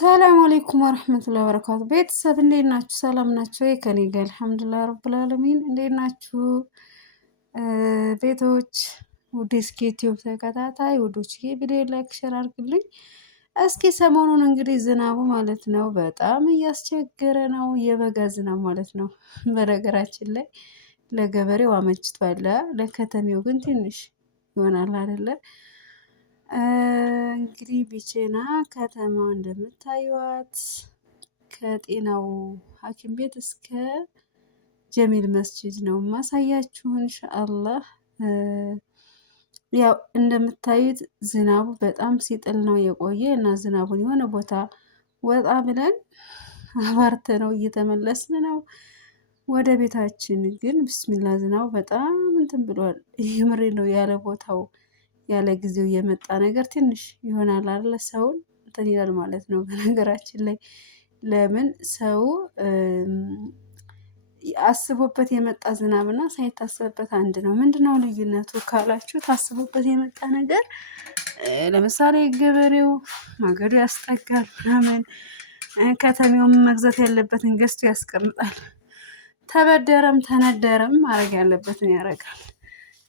ሰላም አለይኩም ወራህመቱላሂ ወበረካቱ። ቤተሰብ እንዴት ናችሁ? ሰላም ናችሁ ወይ? ከኔ ጋር አልሐምዱሊላህ ረብል ዓለሚን። እንዴት ናችሁ ቤቶች? ውድ እስኪ ዩቲዩብ ተከታታይ ውዶች ቪዲዮ ላይክ ሼር አድርጉልኝ። እስኪ ሰሞኑን እንግዲህ ዝናቡ ማለት ነው በጣም እያስቸገረ ነው፣ የበጋ ዝናብ ማለት ነው። በነገራችን ላይ ለገበሬው አመችቷል፣ ለከተሜው ግን ትንሽ ይሆናል አይደለ? እንግዲህ ቢቼና ከተማ እንደምታዩት ከጤናው ሐኪም ቤት እስከ ጀሚል መስጂድ ነው ማሳያችሁ ኢንሻአላህ። ያው እንደምታዩት ዝናቡ በጣም ሲጥል ነው የቆየ እና ዝናቡን የሆነ ቦታ ወጣ ብለን አባርተ ነው እየተመለስን ነው ወደ ቤታችን። ግን ብስሚላ ዝናቡ በጣም እንትን ብሏል። የምሬ ነው። ያለ ቦታው ያለ ጊዜው የመጣ ነገር ትንሽ ይሆናል አይደል? ሰውን እንትን ይላል ማለት ነው። በነገራችን ላይ ለምን ሰው አስቦበት የመጣ ዝናብና ሳይታሰብበት አንድ ነው። ምንድነው ልዩነቱ ካላችሁ፣ ታስቦበት የመጣ ነገር ለምሳሌ ገበሬው ማገዶ ያስጠጋል ምናምን፣ ከተሜውም መግዛት ያለበትን ገዝቶ ያስቀምጣል። ተበደረም ተነደረም ማድረግ ያለበትን ያደርጋል።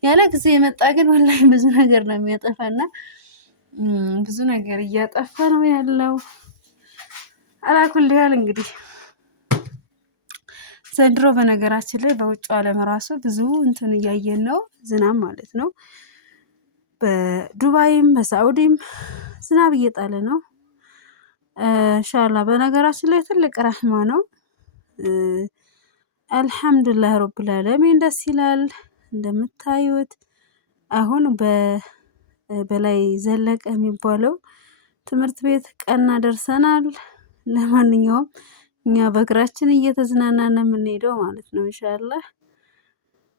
ያለ ጊዜ የመጣ ግን ወላሂ ብዙ ነገር ነው የሚያጠፋና ብዙ ነገር እያጠፋ ነው ያለው። አላኩል ያህል እንግዲህ ዘንድሮ በነገራችን ላይ በውጭ ዓለም ራሱ ብዙ እንትን እያየን ነው፣ ዝናብ ማለት ነው። በዱባይም በሳኡዲም ዝናብ እየጣለ ነው። ኢንሻአላህ በነገራችን ላይ ትልቅ ረህማ ነው። አልሐምዱሊላህ ረብል ዓለሚን ደስ ይላል። እንደምታዩት አሁን በላይ ዘለቀ የሚባለው ትምህርት ቤት ቀና ደርሰናል። ለማንኛውም እኛ በእግራችን እየተዝናናን ነው የምንሄደው ማለት ነው ኢንሻአላህ።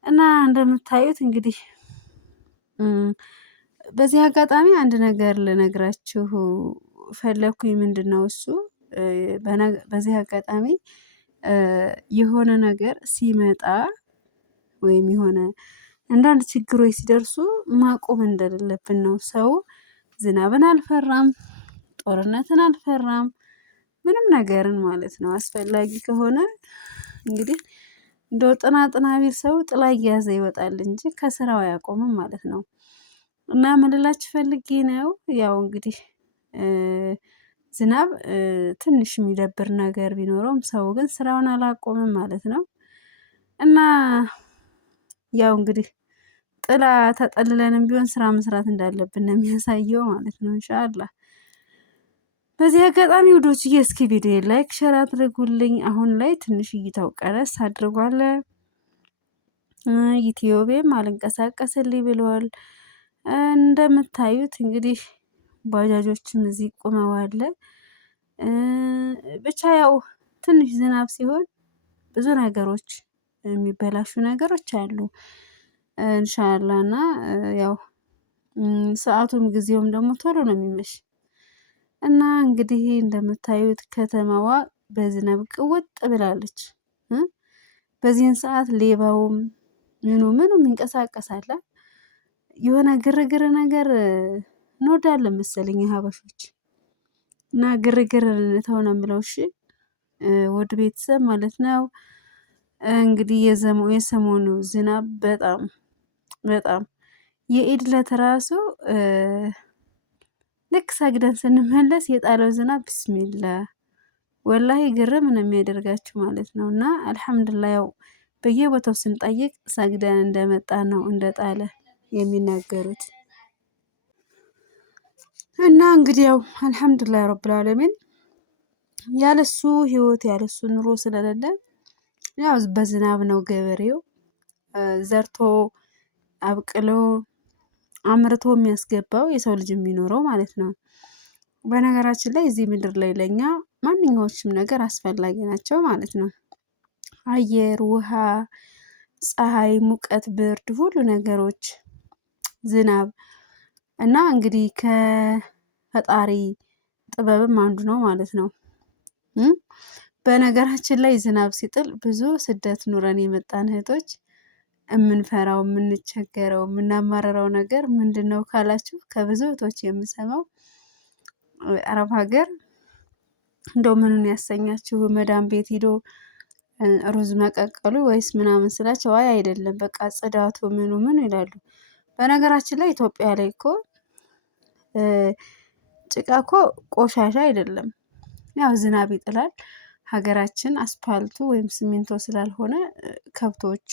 እና እንደምታዩት እንግዲህ በዚህ አጋጣሚ አንድ ነገር ልነግራችሁ ፈለኩኝ። ምንድነው እሱ? በዚህ አጋጣሚ የሆነ ነገር ሲመጣ ወይም የሆነ አንዳንድ ችግሮች ሲደርሱ ማቆም እንደሌለብን ነው። ሰው ዝናብን አልፈራም፣ ጦርነትን አልፈራም፣ ምንም ነገርን ማለት ነው። አስፈላጊ ከሆነ እንግዲህ እንደው ጥና ቢል ሰው ጥላ እየያዘ ይወጣል እንጂ ከስራው አያቆምም ማለት ነው። እና ምን ልላችሁ ፈልጌ ነው፣ ያው እንግዲህ ዝናብ ትንሽ የሚደብር ነገር ቢኖረውም ሰው ግን ስራውን አላቆምም ማለት ነው። እና ያው እንግዲህ ጥላ ተጠልለንም ቢሆን ስራ መስራት እንዳለብን ነው የሚያሳየው ማለት ነው ኢንሻአላህ። በዚህ አጋጣሚ ውዶችዬ እስኪ ቪዲዮ ላይክ ሼር አድርጉልኝ። አሁን ላይ ትንሽ እይታው ቀነስ አድርጓል። ዩቲዩብም አልንቀሳቀስልኝ ብለዋል። እንደምታዩት እንግዲህ ባጃጆችም እዚህ ቆመዋል። ብቻ ያው ትንሽ ዝናብ ሲሆን ብዙ ነገሮች የሚበላሹ ነገሮች አሉ ኢንሻአላህ። እና ያው ሰአቱም ጊዜውም ደግሞ ቶሎ ነው የሚመሽ እና እንግዲህ እንደምታዩት ከተማዋ በዝናብ ቅውጥ ብላለች። በዚህን ሰዓት ሌባውም ምኑም ይንቀሳቀሳል። የሆነ ግርግር ነገር እንወዳለን መሰለኝ ሀበሾች። እና ግርግር ተው ነው የምለው። እሺ ውድ ቤተሰብ ማለት ነው። እንግዲህ የሰሞኑ ዝናብ በጣም የኢድ ዕለት ራሱ ልክ ሰግደን ስንመለስ የጣለው ዝናብ ቢስሚላ ወላሂ ግርም ነው የሚያደርጋችሁ ማለት ነው። እና አልሐምዱሊላህ ያው በየቦታው ስንጠይቅ ሰግደን እንደመጣ ነው እንደጣለ የሚናገሩት። እና እንግዲህ ያው አልሐምዱሊላህ ረብል ዓለሚን ያለሱ ህይወት ያለሱ ኑሮ ስለሌለ ያው በዝናብ ነው ገበሬው ዘርቶ አብቅሎ አምርቶ የሚያስገባው የሰው ልጅ የሚኖረው ማለት ነው። በነገራችን ላይ እዚህ ምድር ላይ ለኛ ማንኛዎችም ነገር አስፈላጊ ናቸው ማለት ነው። አየር፣ ውሃ፣ ፀሀይ፣ ሙቀት፣ ብርድ፣ ሁሉ ነገሮች፣ ዝናብ እና እንግዲህ ከፈጣሪ ጥበብም አንዱ ነው ማለት ነው። በነገራችን ላይ ዝናብ ሲጥል ብዙ ስደት ኑረን የመጣን እህቶች የምንፈራው የምንቸገረው የምናማረረው ነገር ምንድነው ካላችሁ፣ ከብዙ እህቶች የምሰማው አረብ ሀገር እንደው ምኑን ያሰኛችሁ መዳም ቤት ሂዶ ሩዝ መቀቀሉ ወይስ ምናምን ስላቸው አይ አይደለም በቃ ጽዳቱ ምኑ ይላሉ። በነገራችን ላይ ኢትዮጵያ ላይ እኮ ጭቃ እኮ ቆሻሻ አይደለም። ያው ዝናብ ይጥላል። ሀገራችን አስፓልቱ ወይም ሲሚንቶ ስላልሆነ ከብቶች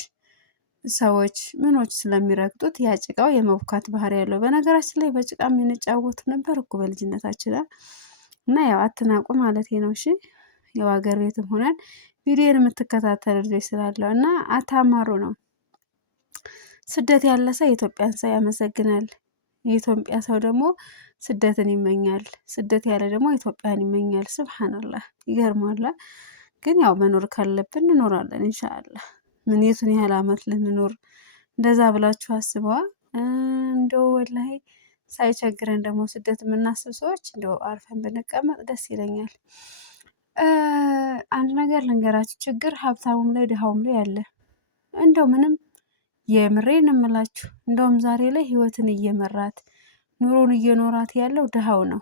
ሰዎች ምኖች ስለሚረግጡት ያ ጭቃው የመብካት ባህሪ ያለው። በነገራችን ላይ በጭቃ የምንጫወት ነበር እኮ በልጅነታችን እና ያው አትናቁ ማለት ነው። እሺ ያው ሀገር ቤትም ሆነን ቪዲዮን የምትከታተሉ ልጆች ስላለው እና አታማሩ ነው። ስደት ያለ ሰው የኢትዮጵያን ሰው ያመሰግናል። የኢትዮጵያ ሰው ደግሞ ስደትን ይመኛል። ስደት ያለ ደግሞ ኢትዮጵያን ይመኛል። ሱብሃንአላህ ይገርማል። ግን ያው መኖር ካለብን እንኖራለን ኢንሻአላህ። ምን የቱን ያህል አመት ልንኖር እንደዛ ብላችሁ አስበዋ። እንደው ወላሂ ሳይቸግረን ደግሞ ስደት የምናስብ ሰዎች እንደው አርፈን ብንቀመጥ ደስ ይለኛል። አንድ ነገር ልንገራችሁ፣ ችግር ሀብታሙም ላይ ድሃውም ላይ አለ። እንደው ምንም የምሬን እምላችሁ እንደውም ዛሬ ላይ ህይወትን እየመራት ኑሮን እየኖራት ያለው ድሃው ነው።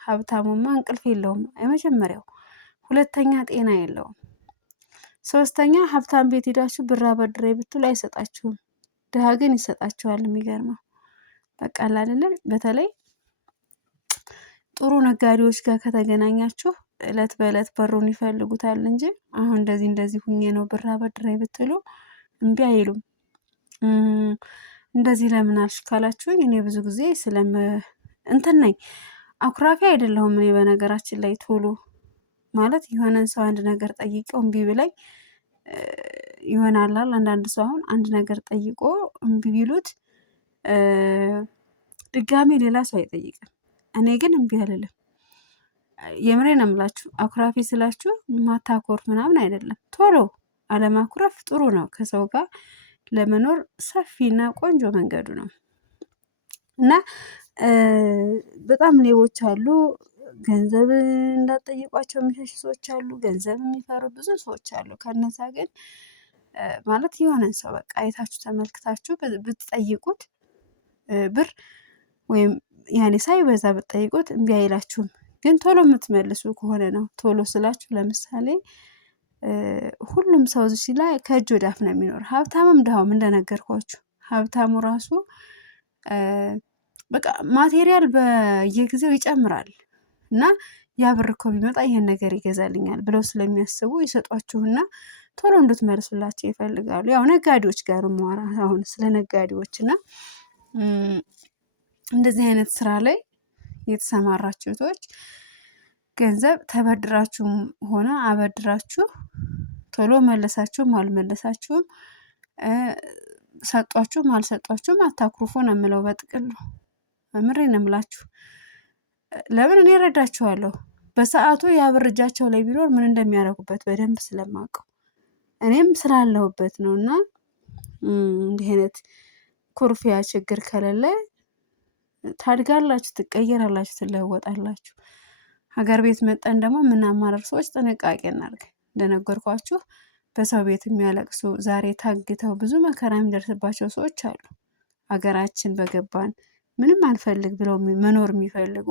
ሀብታሙማ እንቅልፍ የለውም የመጀመሪያው፣ ሁለተኛ ጤና የለውም፣ ሶስተኛ ሀብታም ቤት ሄዳችሁ ብር አበድረኝ ብትሉ አይሰጣችሁም። ድሃ ግን ይሰጣችኋል። የሚገርመው በቃ አይደለም። በተለይ ጥሩ ነጋዴዎች ጋር ከተገናኛችሁ እለት በእለት በሩን ይፈልጉታል እንጂ አሁን እንደዚህ ሁኜ ነው ብር አበድረኝ ብትሉ እምቢ አይሉም። እንደዚህ ለምን አልሽ ካላችሁኝ እኔ ብዙ ጊዜ እንትን ነኝ፣ አኩራፊ አይደለሁም። እኔ በነገራችን ላይ ቶሎ ማለት የሆነን ሰው አንድ ነገር ጠይቀው እምቢ ብለኝ ይሆናል። አንዳንድ ሰው አሁን አንድ ነገር ጠይቆ እምቢ ቢሉት ድጋሜ ሌላ ሰው አይጠይቅም። እኔ ግን እምቢ አልልም። የምሬን ነው የምላችሁ። አኩራፊ ስላችሁ ማታኮርፍ ምናምን አይደለም። ቶሎ አለማኩረፍ ጥሩ ነው። ከሰው ጋር ለመኖር ሰፊና ቆንጆ መንገዱ ነው። እና በጣም ሌቦች አሉ። ገንዘብ እንዳትጠይቋቸው የሚሸሹ ሰዎች አሉ። ገንዘብ የሚፈሩ ብዙ ሰዎች አሉ። ከነዛ ግን ማለት የሆነን ሰው በቃ አይታችሁ ተመልክታችሁ ብትጠይቁት ብር ወይም ያኔ ሳይበዛ ብትጠይቁት እምቢ አይላችሁም። ግን ቶሎ የምትመልሱ ከሆነ ነው። ቶሎ ስላችሁ ለምሳሌ ሁሉም ሰው እዚህ ላይ ከእጅ ወደ አፍ ነው የሚኖር። ሀብታምም ድሃውም እንደነገርኳችሁ። ሀብታሙ ራሱ በቃ ማቴሪያል በየጊዜው ይጨምራል እና ያ ብር እኮ ቢመጣ ይሄን ነገር ይገዛልኛል ብለው ስለሚያስቡ ይሰጧችሁና ቶሎ እንድትመልሱላቸው ይፈልጋሉ። ያው ነጋዴዎች ጋር ማወራ አሁን ስለ ነጋዴዎች እና እንደዚህ አይነት ስራ ላይ የተሰማራችሁ ሰዎች ገንዘብ ተበድራችሁም ሆነ አበድራችሁ ቶሎ መለሳችሁም አልመለሳችሁም ሰጧችሁም አልሰጧችሁም አታኩርፉ ነው የምለው። በጥቅሉ ምሬን ነው የምላችሁ። ለምን እኔ እረዳችኋለሁ። በሰዓቱ ያ ብር እጃቸው ላይ ቢኖር ምን እንደሚያደርጉበት በደንብ ስለማውቀው እኔም ስላለሁበት ነው። እና እንዲህ አይነት ኩርፊያ ችግር ከሌለ ታድጋላችሁ፣ ትቀየራላችሁ፣ ትለወጣላችሁ። ሀገር ቤት መጠን ደግሞ የምናማረር ሰዎች ጥንቃቄ እናድርግ። እንደነገርኳችሁ በሰው ቤት የሚያለቅሱ ዛሬ ታግተው ብዙ መከራ የሚደርስባቸው ሰዎች አሉ። ሀገራችን በገባን ምንም አንፈልግ ብለው መኖር የሚፈልጉ፣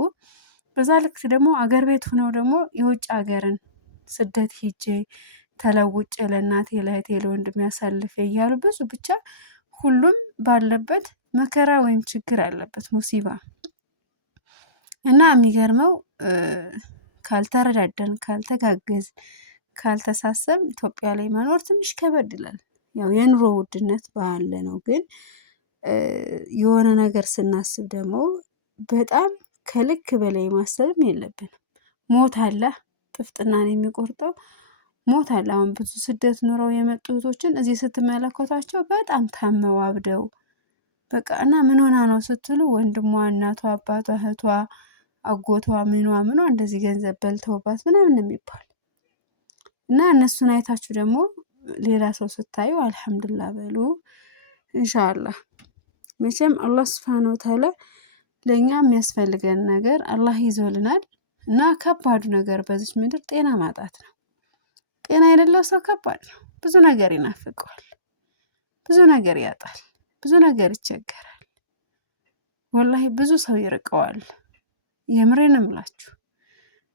በዛ ልክ ደግሞ አገር ቤት ሆነው ደግሞ የውጭ ሀገርን ስደት ሂጄ ተለውጬ ለእናቴ ለእህቴ ለወንድሜ ያሳልፌ እያሉ ብዙ ብቻ ሁሉም ባለበት መከራ ወይም ችግር አለበት ሙሲባ እና የሚገርመው ካልተረዳደን፣ ካልተጋገዝ፣ ካልተሳሰብ ኢትዮጵያ ላይ መኖር ትንሽ ከበድ ይላል። ያው የኑሮ ውድነት ባለ ነው። ግን የሆነ ነገር ስናስብ ደግሞ በጣም ከልክ በላይ ማሰብም የለብንም። ሞት አለ፣ ጥፍጥናን የሚቆርጠው ሞት አለ። አሁን ብዙ ስደት ኑረው የመጡ እህቶችን እዚህ ስትመለከቷቸው በጣም ታመው አብደው በቃ እና ምን ሆና ነው ስትሉ ወንድሟ፣ እናቷ፣ አባቷ፣ እህቷ፣ አጎቷ ምኗ እንደዚህ ገንዘብ በልተውባት ምናምን የሚባል እና እነሱን አይታችሁ ደግሞ ሌላ ሰው ስታዩ አልሐምዱሊላህ በሉ ኢንሻአላህ። መቼም አላህ ሱብሃነሁ ወተዓላ ለኛ የሚያስፈልገን ነገር አላህ ይዞልናል። እና ከባዱ ነገር በዚህ ምድር ጤና ማጣት ነው። ጤና የሌለው ሰው ከባድ ነው። ብዙ ነገር ይናፍቀዋል፣ ብዙ ነገር ያጣል፣ ብዙ ነገር ይቸገራል። ወላሂ ብዙ ሰው ይርቀዋል። የምሬን እምላችሁ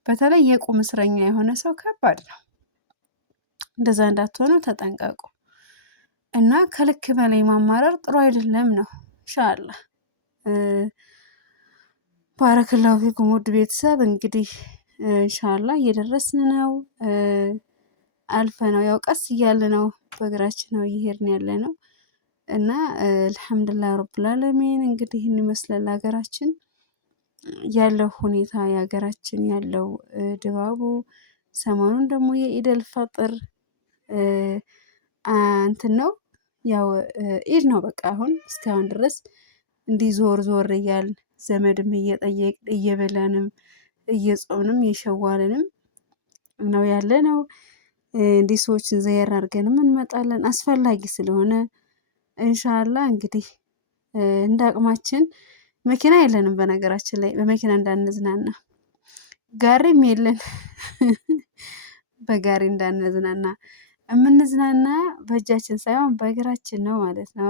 በተለይ የቁም እስረኛ የሆነ ሰው ከባድ ነው። እንደዛ እንዳትሆኑ ተጠንቀቁ። እና ከልክ በላይ ማማረር ጥሩ አይደለም ነው። ኢንሻአላህ ባረከላሁ ፊኩም ውድ ቤተሰብ እንግዲህ ኢንሻአላህ እየደረስን ነው። አልፈ ነው ያው ቀስ እያለ ነው በእግራችን ነው እየሄድን ያለ ነው። እና አልሐምዱሊላህ ረብል ዓለሚን እንግዲህ ይህን ይመስላል ሀገራችን ያለው ሁኔታ፣ የሀገራችን ያለው ድባቡ። ሰሞኑን ደግሞ የኢደል ፈጥር እንትን ነው ያው ኢድ ነው በቃ አሁን እስካሁን ድረስ እንዲህ ዞር ዞር እያልን ዘመድም እየጠየቅን እየበላንም እየጾምንም የሸዋልንም ነው ያለ ነው። እንዲህ ሰዎችን ዘየር አድርገንም እንመጣለን አስፈላጊ ስለሆነ ኢንሻአላህ እንግዲህ እንደ አቅማችን። መኪና የለንም በነገራችን ላይ በመኪና እንዳንዝናና፣ ጋሪም የለን በጋሪ እንዳንዝናና፣ የምንዝናና በእጃችን ሳይሆን በእግራችን ነው ማለት ነው።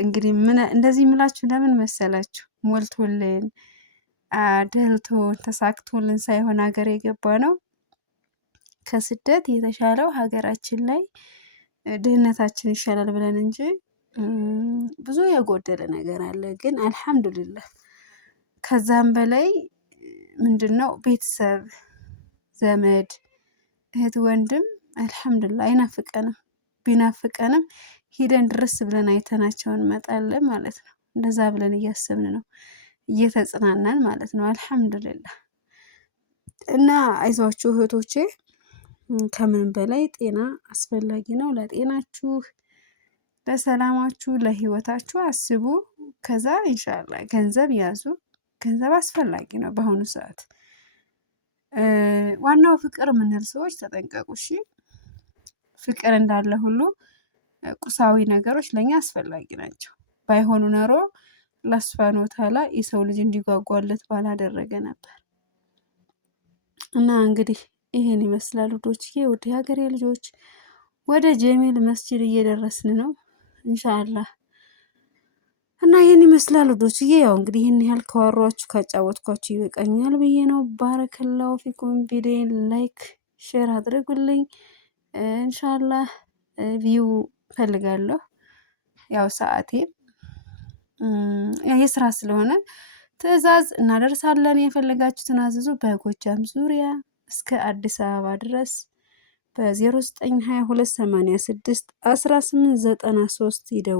እንግዲህ ምን እንደዚህ የምላችሁ ለምን መሰላችሁ? ሞልቶልን ደልቶን ተሳክቶልን ሳይሆን ሀገር የገባ ነው። ከስደት የተሻለው ሀገራችን ላይ ድህነታችን ይሻላል ብለን እንጂ ብዙ የጎደለ ነገር አለ። ግን አልሐምዱሊላህ ከዛም በላይ ምንድነው ቤተሰብ፣ ዘመድ፣ እህት፣ ወንድም አልሐምዱሊላህ አይናፍቀንም። ቢናፍቀንም ሂደን ድረስ ብለን አይተናቸው እንመጣለን ማለት ነው። እንደዛ ብለን እያሰብን ነው እየተጽናናን ማለት ነው። አልሐምዱሊላህ እና አይዟችሁ እህቶቼ፣ ከምንም በላይ ጤና አስፈላጊ ነው። ለጤናችሁ፣ ለሰላማችሁ፣ ለህይወታችሁ አስቡ። ከዛ ኢንሻአላህ ገንዘብ ያዙ። ገንዘብ አስፈላጊ ነው በአሁኑ ሰዓት። ዋናው ፍቅር የምንል ሰዎች ተጠንቀቁ እሺ። ፍቅር እንዳለ ሁሉ ቁሳዊ ነገሮች ለኛ አስፈላጊ ናቸው። ባይሆኑ ኖሮ አላህ ሱብሃነሁ ወተዓላ የሰው ልጅ እንዲጓጓለት ባላደረገ ነበር። እና እንግዲህ ይሄን ይመስላል ውዶችዬ፣ ውድ ሀገሬ ልጆች። ወደ ጀሚል መስጂድ እየደረስን ነው ኢንሻአላህ። እና ይሄን ይመስላል ውዶችዬ። ያው እንግዲህ ይሄን ያህል ካወራችሁ ካጫወትኳችሁ ይበቃኛል ብዬ ነው። ባረከላሁ ፊኩም። ቪዲዮን ላይክ ሼር አድርጉልኝ ኢንሻአላህ። ቪው ፈልጋለሁ። ያው ሰዓቴ የስራ ስለሆነ ትዕዛዝ እናደርሳለን። የፈለጋችሁትን አዝዙ። በጎጃም ዙሪያ እስከ አዲስ አበባ ድረስ በ0922861893 ይደውሉ።